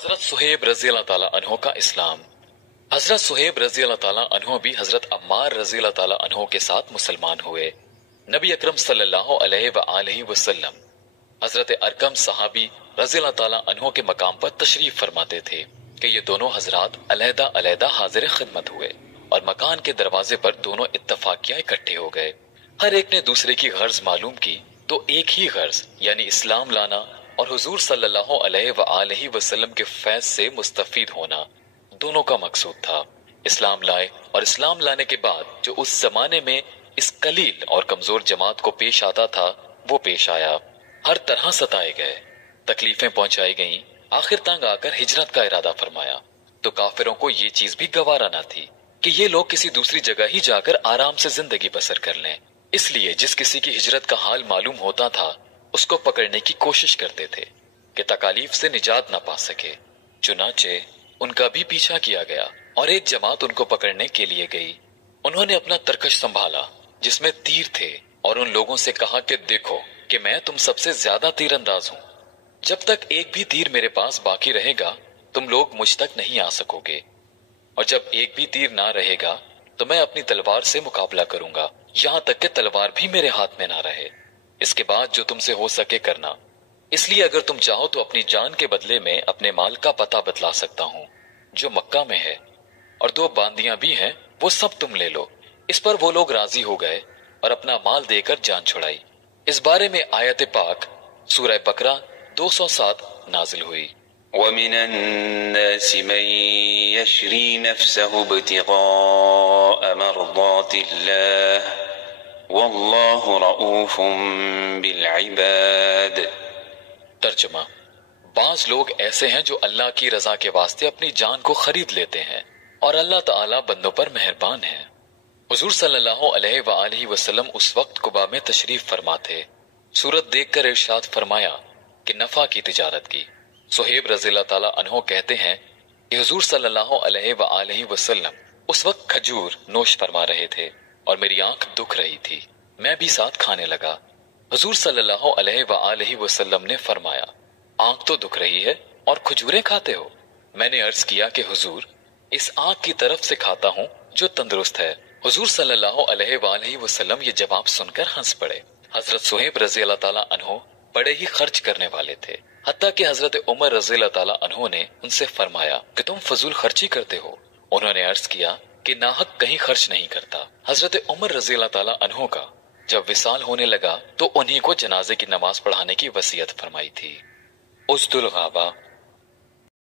हजरत सुहेब रजी अल्लाह ताला अन्हो का इस्लाम। हजरत सुहेब रजी अल्लाह ताला अन्हो भी हजरत अम्मार रजी अल्लाह ताला अन्हो के साथ मुसलमान हुए। नबी अकरम सल्लल्लाहु अलैहि वसल्लम हजरत अरकम सहाबी रजी अल्लाह ताला अन्हो के मकाम पर तशरीफ फरमाते थे कि ये दोनों हजरात अलहदा अलहदा हाजिर खिदमत हुए और मकान के दरवाजे पर दोनों इत्तफाकिया इकट्ठे हो गए। हर एक ने दूसरे की गर्ज मालूम की तो एक ही गर्ज यानी इस्लाम लाना और हुजूर सल्लल्लाहु अलैहि वसल्लम के फैज से मुस्तफीद होना दोनों का मकसूद था। इस्लाम लाए और इस्लाम लाने के बाद जो उस जमाने में इस कलील और कमजोर जमात को पेश आता था वो पेश आया। हर तरह सताए गए, तकलीफें पहुंचाई गईं, आखिर तंग आकर हिजरत का इरादा फरमाया तो काफिरों को ये चीज भी गवारा न थी कि ये लोग किसी दूसरी जगह ही जाकर आराम से जिंदगी बसर कर लें। इसलिए जिस किसी की हिजरत का हाल मालूम होता था उसको पकड़ने की कोशिश करते थे कि तकालीफ से निजात न पा सके। चुनाचे उनका भी पीछा किया गया और एक जमात उनको पकड़ने के लिए गई। उन्होंने अपना तरकश संभाला जिसमें तीर थे और उन लोगों से कहा कि देखो कि मैं तुम सबसे ज्यादा तीरंदाज हूं। जब तक एक भी तीर मेरे पास बाकी रहेगा तुम लोग मुझ तक नहीं आ सकोगे और जब एक भी तीर ना रहेगा तो मैं अपनी तलवार से मुकाबला करूंगा, यहाँ तक कि तलवार भी मेरे हाथ में ना रहे। इसके बाद जो तुमसे हो सके करना। इसलिए अगर तुम चाहो तो अपनी जान के बदले में अपने माल का पता बतला सकता हूँ जो मक्का में है, और 2 बांदियां भी हैं वो सब तुम ले लो। इस पर वो लोग राजी हो गए और अपना माल देकर जान छुड़ाई। इस बारे में आयत पाक सूरह बकरा 207 नाजिल हुई। وَمِنَ النَّاسِ مَن يَشْرِي نَفْسَهُ ابْتِغَاءَ مَرْضَاتِ اللَّهِ وَاللَّهُ رَءُوفٌ بِالْعِبَادِ۔ तर्जुमा, बाज लोग ऐसे हैं जो अल्लाह की रजा के वास्ते अपनी जान को खरीद लेते हैं और अल्लाह ताला बंदों पर मेहरबान है। हुजूर सल्लल्लाहु अलैहि वसल्लम उस वक्त कुबा में तशरीफ फरमा थे। सूरत देखकर इरशाद फरमाया कि नफा की तिजारत की। सुहेब रज़ियल्लाहु ताला अन्हो कहते हैं कि हुजूर सल्लल्लाहु अलैहि वसल्लम उस वक्त खजूर नोश फरमा रहे थे और मेरी आंख दुख रही थी। मैं भी साथ खाने लगा। हुजूर सल्लल्लाहु अलैहि वसल्लम ने फरमाया, आंख तो दुख रही है और खजूरें खाते हो। मैंने अर्ज किया कि हुजूर, इस आंख की तरफ से खाता हूँ जो तंदुरुस्त है। हुजूर सल्लल्लाहु अलैहि वसल्लम ये जवाब सुनकर हंस पड़े। हजरत सुहेब रज़ियल्लाहु ताला अन्हो बड़े ही खर्च करने वाले थे, हत्ता कि हजरत उमर रज़ियल्लाहु ताला अन्हो ने उनसे फरमाया कि तुम फजूल खर्ची करते हो। उन्होंने अर्ज किया कि नाहक कहीं खर्च नहीं करता। हजरत उमर रज़ियल्लाहु ताला अन्हो का जब विसाल होने लगा तो उन्हीं को जनाजे की नमाज पढ़ाने की वसीयत फरमाई थी। उस्दुल गाबा